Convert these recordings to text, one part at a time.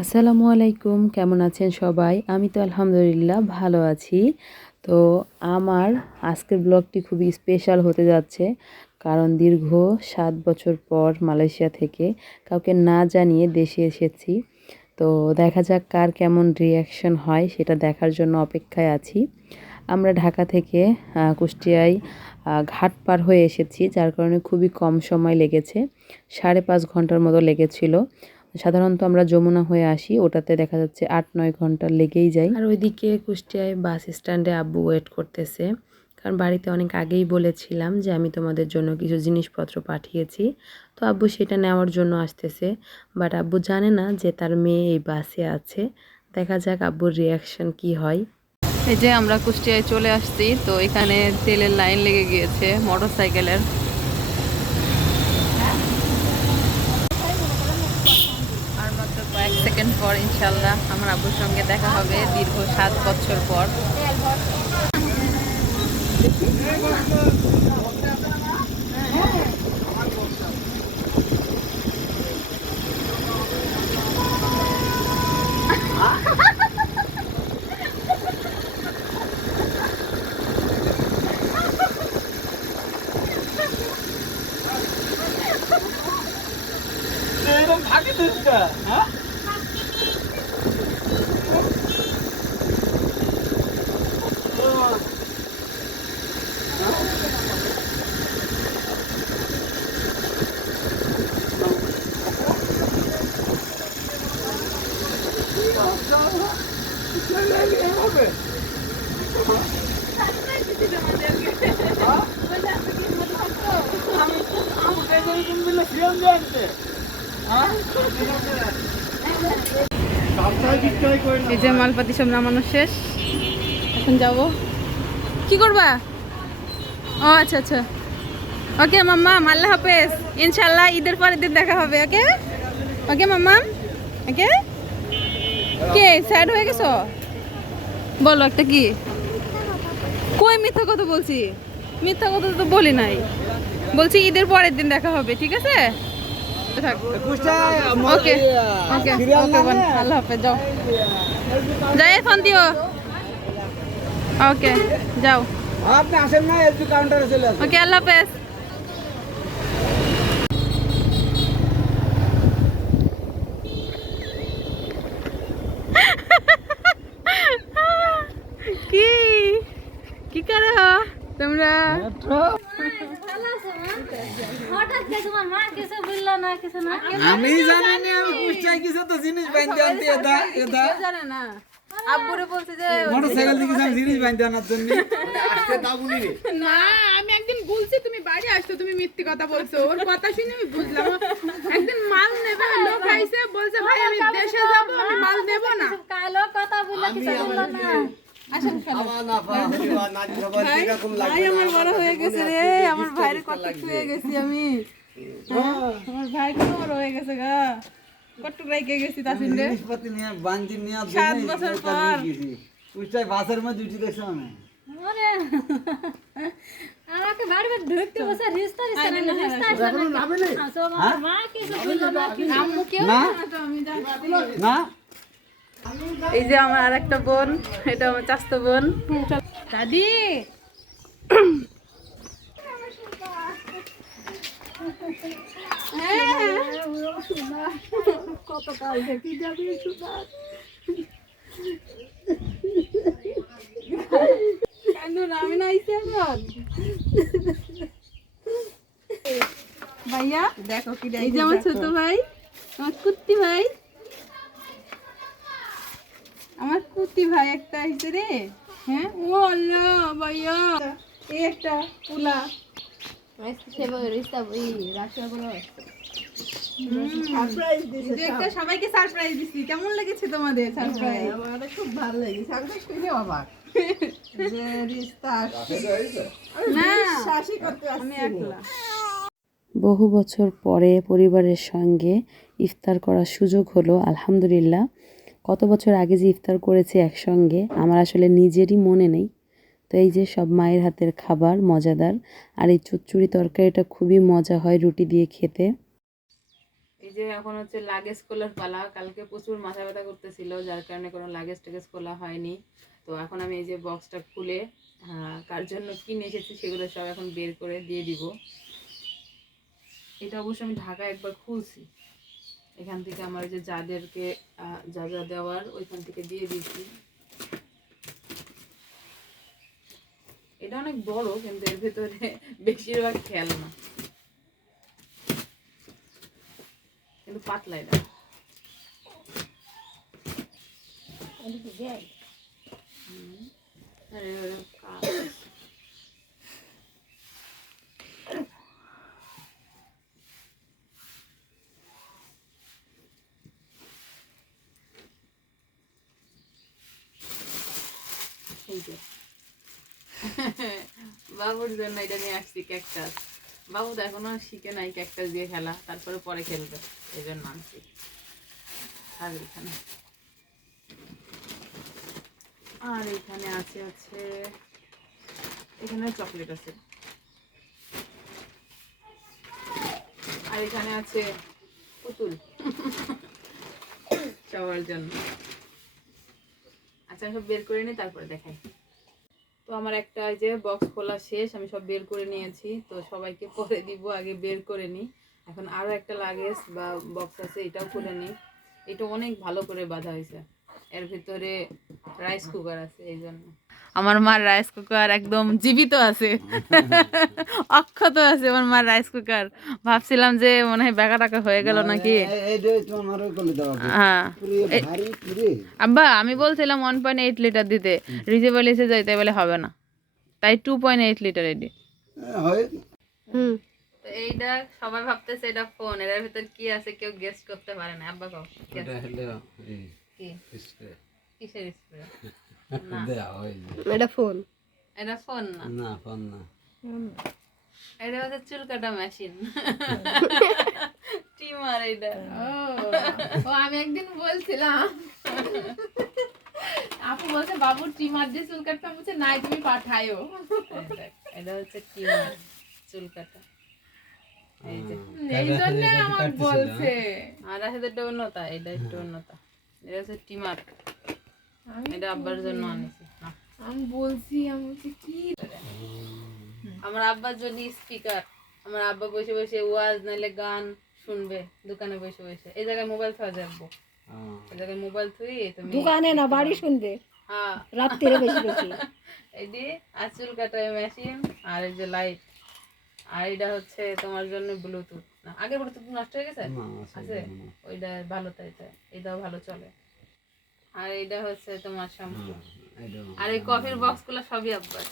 আসসালামু আলাইকুম, কেমন আছেন সবাই? আমি তো আলহামদুলিল্লাহ ভালো আছি। তো আমার আজকের ব্লগটি খুবই স্পেশাল হতে যাচ্ছে। কারণ দীর্ঘ ৭ বছর পর মালয়েশিয়া থেকে কাউকে না জানিয়ে দেশে এসেছি। তো দেখা যাক কার কেমন রিঅ্যাকশন হয় সেটা দেখার জন্য অপেক্ষায় আছি। আমরা ঢাকা থেকে কুষ্টিয়ায় ঘাট পার হয়ে এসেছি, যার কারণে খুবই কম সময় লেগেছে। ৫.৫ ঘন্টার মতো লেগেছিল। সাধারণত আমরা যমুনা হয়ে আসি, ওটাতে দেখা যাচ্ছে ৮-৯ ঘন্টা লেগেই যায়। আর ওইদিকে কুষ্টিয়ায় বাস স্ট্যান্ডে আব্বু ওয়েট করতেছে, কারণ বাড়িতে অনেক আগেই বলেছিলাম যে আমি তোমাদের জন্য কিছু জিনিসপত্র পাঠিয়েছি। তো আব্বু সেটা নেওয়ার জন্য আসতেছে, বাট আব্বু জানে না যে তার মেয়ে এই বাসে আছে। দেখা যাক আব্বুর রিয়াকশন কি হয়। এই যে আমরা কুষ্টিয়ায় চলে আসছি, তো এখানে তেলের লাইন লেগে গিয়েছে মোটর সাইকেলের। আর মাত্র কয়েক সেকেন্ড পর ইনশাল্লাহ আমার আব্বুর সঙ্গে দেখা হবে দীর্ঘ ৭ বছর পর। এই যে মালপাতি সব নামানো শেষ, এখন যাব। কি করবা? ও আচ্ছা আচ্ছা, ওকে মাম্মা, আল্লাহ হাফেজ। ইনশাল্লাহ ঈদের পরের দিন দেখা হবে। ওকে ওকে মাম্মা, ওকে। কে স্যাড হয়ে গেছো? বলো একটা কি? কই মিথ্যা কথা বলছি? মিথ্যা কথা তো বলি নাই, বলছি ঈদের পরের দিন দেখা হবে, ঠিক আছে? ওকে ওকে ওকে, আল্লাহ হাফেজ, যাও, যাই ফোন দিও। ওকে যাও, আপনি আসেন না, এসবি কাউন্টারে চলে আসেন। ওকে আল্লাহ হাফেজ। কি কি করে তোমরা? আমি জানি না, আমি কুষ্টিয়ায় কিছু তো জিনিস বাইন্ধে আনতে এটা এটা জানে না। আব্বুরে বলছে যে মোটরসাইকেল থেকে কিছু জিনিস বাইন্ধে আনার জন্য আসতে তা বলি রে। না, আমি একদিন বলছি তুমি বাড়ি আসছো, তুমি মিথ্যে কথা বলছো। ওর কথা শুনে আমি বুঝলাম একদিন মাল নেবে, লোক আইছে বলছে ভাই আমি দেশে যাব, আমি মাল নেব না। কালো কথা বললা কিছু বললা না। আসেন আমার নাফা হরিবা নাজি সবার দিকে কোন লাগবে ভাই না। আমার বড় হয়ে গেছে রে, আমার ভাইরে কত ছুঁয়ে গেছি আমি। আমার ভাই কত বড় হয়ে গেছে গা, কত রাইকে গেছি তাসিন রে। জিনিসপাতি নিয়ে বান্দি নিয়ে ৭ বছর পর। কুষ্টিয়ায় বাসের মধ্যে ডিউটি দেখছো আমি। ওরে আমাকে বাড়ি বাড়ি ঢুকতে বসে রিস্তা রিস্তা না রিস্তা না সব মা কিছু বললা না কিছু। আম্মু কেউ না জানে তো, আমি যাচ্ছি। না এই যে আমার আর একটা বোন, এটা আমার চাচাতো বোন। দাদি কত কাল থেকে যাবে সুদা। কেন আমি না আইছি এখন? ভাইয়া দেখো কি এই যে আমার ছোট ভাই, আমার কুত্তি ভাই, আমার কুত্তি ভাই একটা আইছে রে। হ্যাঁ ও আল্লাহ ভাইয়া, এই একটা পুলা। রিস্তা ওই রাশিয়া বড় এই যে একটা সবাইকে সারপ্রাইজ দিছি। কেমন লেগেছে তোমাদের সারপ্রাইজ? আমার খুব ভালো লেগেছে। আমি তো শুনে অবাক যে রিস্তা না শাসি করতে আমি আসছি। একলা। বহু বছর পরে পরিবারের সঙ্গে ইফতার করার সুযোগ হলো, আলহামদুলিল্লাহ। কত বছর আগে যে ইফতার করেছি একসঙ্গে আমার আসলে নিজেরই মনে নেই। তো এই যে সব মায়ের হাতের খাবার মজাদার, আর এই চচ্চড়ি তরকারিটা খুবই মজা হয় রুটি দিয়ে খেতে। এই যে এখন হচ্ছে লাগেজ খোলার পালা। কালকে প্রচুর মাথা ব্যথা করতেছিল, যার কারণে কোনো লাগেজ টাগেজ খোলা হয়নি। তো এখন আমি এই যে বক্সটা খুলে কার জন্য কিনে এসেছি সেগুলো সব এখন বের করে দিয়ে দিব। এটা অবশ্য আমি ঢাকা একবার খুলছি, এখান থেকে আমার যে যাদেরকে যা যা দেওয়ার ওইখান থেকে দিয়ে দিয়েছি। এটা অনেক বড়, কিন্তু এর ভেতরে বেশিরভাগ খেলনা, কিন্তু পাতলা এটা। আর এর কাজ আছে। এই যে বাবুর জন্য এটা নিয়ে আসছি ক্যাকটাস। বাবু তো এখনো শিখে নাই ক্যাকটাস দিয়ে খেলা, তারপরে পরে খেলবে, এই জন্য আনছি। আর এখানে আছে এখানে চকলেট আছে, আর এখানে আছে পুতুল সবার জন্য। আচ্ছা আমি সব বের করে নিই, তারপরে দেখাই। তো আমার একটা এই যে বক্স খোলা শেষ, আমি সব বের করে নিয়েছি। তো সবাইকে পরে দিব, আগে বের করে নিই। এখন আরো একটা লাগেজ বা বক্স আছে, এটাও খুলে নিই। এটা অনেক ভালো করে বাঁধা হয়েছে, এর ভিতরে রাইস কুকার আছে। এই জন্য আমার মার রাইস কুকার একদম জীবিত আছে, অক্ষত আছে আমার মার রাইস কুকার। ভাবছিলাম যে মনে হয় বেকা টাকা হয়ে গেল নাকি। হ্যাঁ আব্বা, আমি বলছিলাম 1.8 লিটার দিতে, রিজে বলেছে যাইতে বলে হবে না, তাই 2.8 লিটার এটি। তো এইটা সবাই ভাবতেছে এটা ফোন, এর ভিতর কি আছে কেউ গেস করতে পারে না। আব্বা কও এটা হলো কি স্প্রে। কিসের স্প্রে? দেয়া হয় এটা ফোন। এটা ফোন না, না, ফোন না। এটা হচ্ছে চুল কাটা মেশিন, টিমার এটা। ও আমি একদিন বলছিলাম, আপু বলছে বাবুর ট্রিমার দিয়ে চুল কাটতে, আমি বলছি নাই তুমি পাঠায়ো। এটা হচ্ছে টিমার চুল কাটা, এই যে। এই জন্য আমার বলছে। আর আছে এটা উন্নতা, এটা একটু উন্নতা। এটা হচ্ছে টিমার, এটা আব্বার জন্য আনিছি। আমি বলছি কি আমার আব্বার জন্য স্পিকার, আমার আব্বা বসে বসে ওয়াজ নাইলে গান শুনবে দোকানে বসে বসে। এই জায়গায় মোবাইল থোয়া যাবো, এই জায়গায় মোবাইল থুই তুমি দোকানে না বাড়ি শুনবে, হ্যাঁ রাত্রে বেশি বেশি। এই যে আর চুল কাটার মেশিন, আর এই যে লাইট, আর এটা হচ্ছে তোমার জন্য ব্লুটুথ। না আগের ব্লুটুথ নষ্ট হয়ে গেছে, আছে ওইটা ভালো, তাই এটাও ভালো চলে। আর এইটা হচ্ছে তোমার শ্যাম্পু, আর এই কফির বক্স গুলো সবই আব্বার,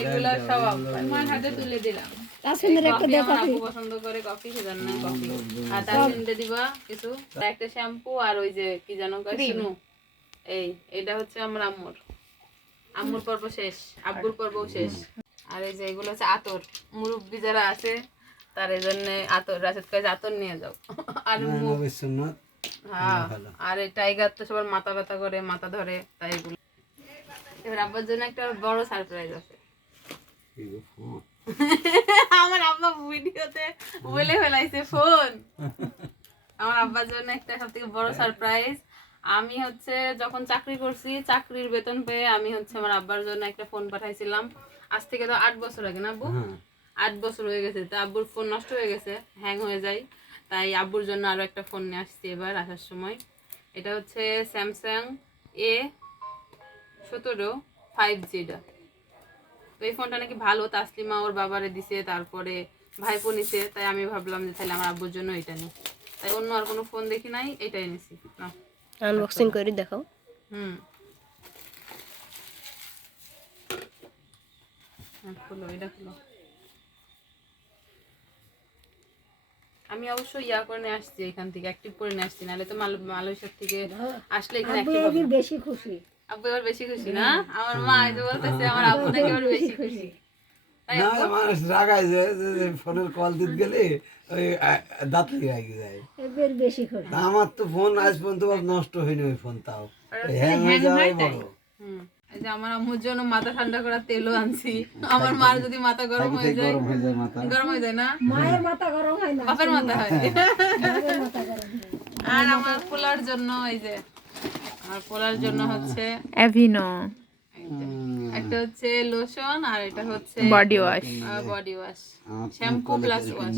এগুলো সব আব্বার। আমার হাতে তুলে দিলাম। তাসিনের একটা কফি দে আমার কফি। আপু পছন্দ করে কফি, সেজন্য কফি। আর তার সঙ্গে দিবা কিছু, একটা শ্যাম্পু, আর ওই যে কি জানো কয় সিনু। এইটা হচ্ছে আমার আম্মুর পর্ব শেষ, আব্বুর পর্ব শেষ। আর এই যে এগুলো হচ্ছে আতর, মুরব্বি যারা আছে তার এই জন্য আতর, রাশেদ কয় যে আতর নিয়ে যাও। আর হ্যাঁ, আর এই টাইগার তো সবার মাথা ব্যথা করে, মাথা ধরে, তাই এগুলো। এবার আব্বার জন্য একটা বড় সারপ্রাইজ আছে। আমার আব্বা ভিডিওতে বলে ফেলাইছে ফোন। আমার আব্বার জন্য একটা সবথেকে বড় সারপ্রাইজ। আমি হচ্ছে যখন চাকরি করছি, চাকরির বেতন পেয়ে আমি হচ্ছে আমার আব্বার জন্য একটা ফোন পাঠাইছিলাম। আজ থেকে তো 8 বছর আগে না আব্বু? 8 বছর হয়ে গেছে। তো আব্বুর ফোন নষ্ট হয়ে গেছে, হ্যাং হয়ে যায়, তাই আব্বুর জন্য আরো একটা ফোন নিয়ে আসছি এবার আসার সময়। এটা হচ্ছে স্যামসাং A17 5G। তো এই ফোনটা নাকি ভালো, তাসলিমা ওর বাবারে দিছে, তারপরে ভাইপো নিছে, তাই আমি ভাবলাম যে তাহলে আমার আব্বুর জন্য এটা নিই, তাই অন্য আর কোনো ফোন দেখি নাই, এটাই নিছি। না আনবক্সিং করে দেখাও। খুলো, এটা খুলো। আমি অবশ্য করে নিয়ে আসছি এখান থেকে, অ্যাক্টিভ করে নিয়ে আসছি, নাহলে তো মালয়েশিয়ার থেকে আসলে এখানে অ্যাক্টিভ হবে না। বেশি খুশি আব্বু এবার বেশি খুশি না? আমার মা এই যে বলতেছে আমার আব্বু নাকি এবার বেশি খুশি। না মানুষ রাগায় যায় যে ফোনের কল দিতে গেলে ওই দাঁত লেগে যায়। এবার বেশি খুশি। আমার তো ফোন আজ পর্যন্ত নষ্ট হয়নি, ওই ফোন তাও হ্যাং হয়ে যাওয়াই বড়। এই যে আমার আম্মুর জন্য মাথা ঠান্ডা করার তেলও আনছি। আমার মার যদি মাথা গরম হয়ে যায়, গরম হয়ে যায় মাথা। গরম হয়ে যায় না, মায়ের মাথা গরম হয় না, বাপের মাথা হয়। মায়ের মাথা গরম হয়। আর আমার পোলার জন্য এই যে আমার পোলার জন্য হচ্ছে অ্যাভিনো, একটা হচ্ছে লোশন আর এটা হচ্ছে body wash, body wash, shampoo plus wash.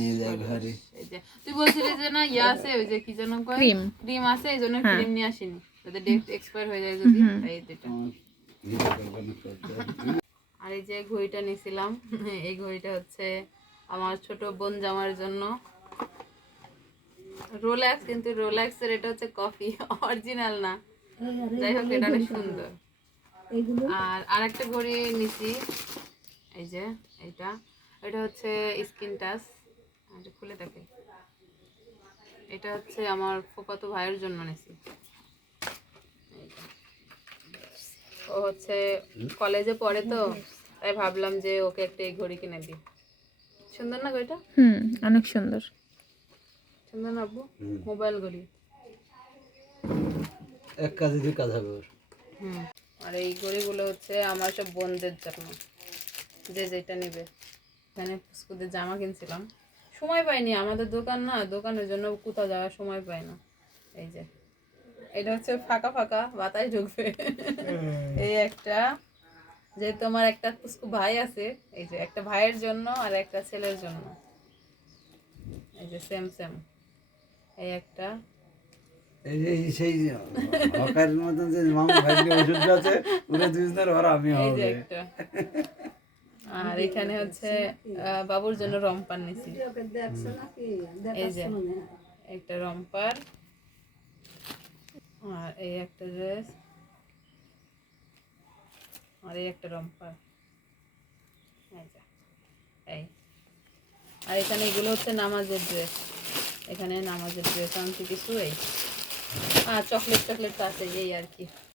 এই যে তুই বলছিলি যে না ইয়া আছে ওই যে কি যেন কয় ক্রিম আছে, এই জন্য ক্রিম নিয়ে আসিনি, যাতে ডেট এক্সপায়ার হয়ে যায় যদি, তাই এটা। আর এই যে ঘড়িটা নিয়েছিলাম, এই ঘড়িটা হচ্ছে আমার ছোট বোন জামার জন্য, রোলেক্স, কিন্তু রোলেক্সের এটা হচ্ছে কপি, অরিজিনাল না। যাই হোক এটা অনেক সুন্দর। এইগুলো আর আরেকটা ঘড়ি নিছি, এই যে এটা হচ্ছে স্কিন টাচ, এটা খুলে দেখে, এটা হচ্ছে আমার ফুফাতো ভাইয়ের জন্য নিছি। ও হচ্ছে কলেজে পড়ে তো, তাই ভাবলাম যে ওকে একটা এই ঘড়ি কিনে দিই। সুন্দর না ঘড়িটা? অনেক সুন্দর। সুন্দর না আব্বু? মোবাইল ঘড়ি। এক কাজে দুই কাজ হবে ওর। আর এই ঘড়িগুলো হচ্ছে আমার সব বোনদের জন্য, যে যেটা নেবে। এখানে পুস্কুদের জামা কিনছিলাম, সময় পাইনি, আমাদের দোকান না, দোকানের জন্য কোথাও যাওয়ার সময় পাই না। এই যে এটা হচ্ছে ফাঁকা ফাঁকা, বাতাস ঢুকবে। এই একটা, যেহেতু আমার একটা পুস্কু ভাই আছে, এই যে একটা ভাইয়ের জন্য আর একটা ছেলের জন্য, এই যে সেম সেম। এই একটা, এই যে সেই হকারের মতন যে মামু ভাগ্নে ওষুধ আছে ওরা দুজনের ওরা আমি এই যে হবে। একটা। আর এখানে হচ্ছে বাবুর জন্য রম্পার নিছি, এই যে একটা রম্পার, আর এই একটা ড্রেস, আর এই একটা রম্পার, এই যে এই। আর এখানে এগুলো হচ্ছে নামাজের ড্রেস, এখানে নামাজের ড্রেস আনছি কিছু, এই আর চকলেট টকলেট তো আছে, এই আর কি।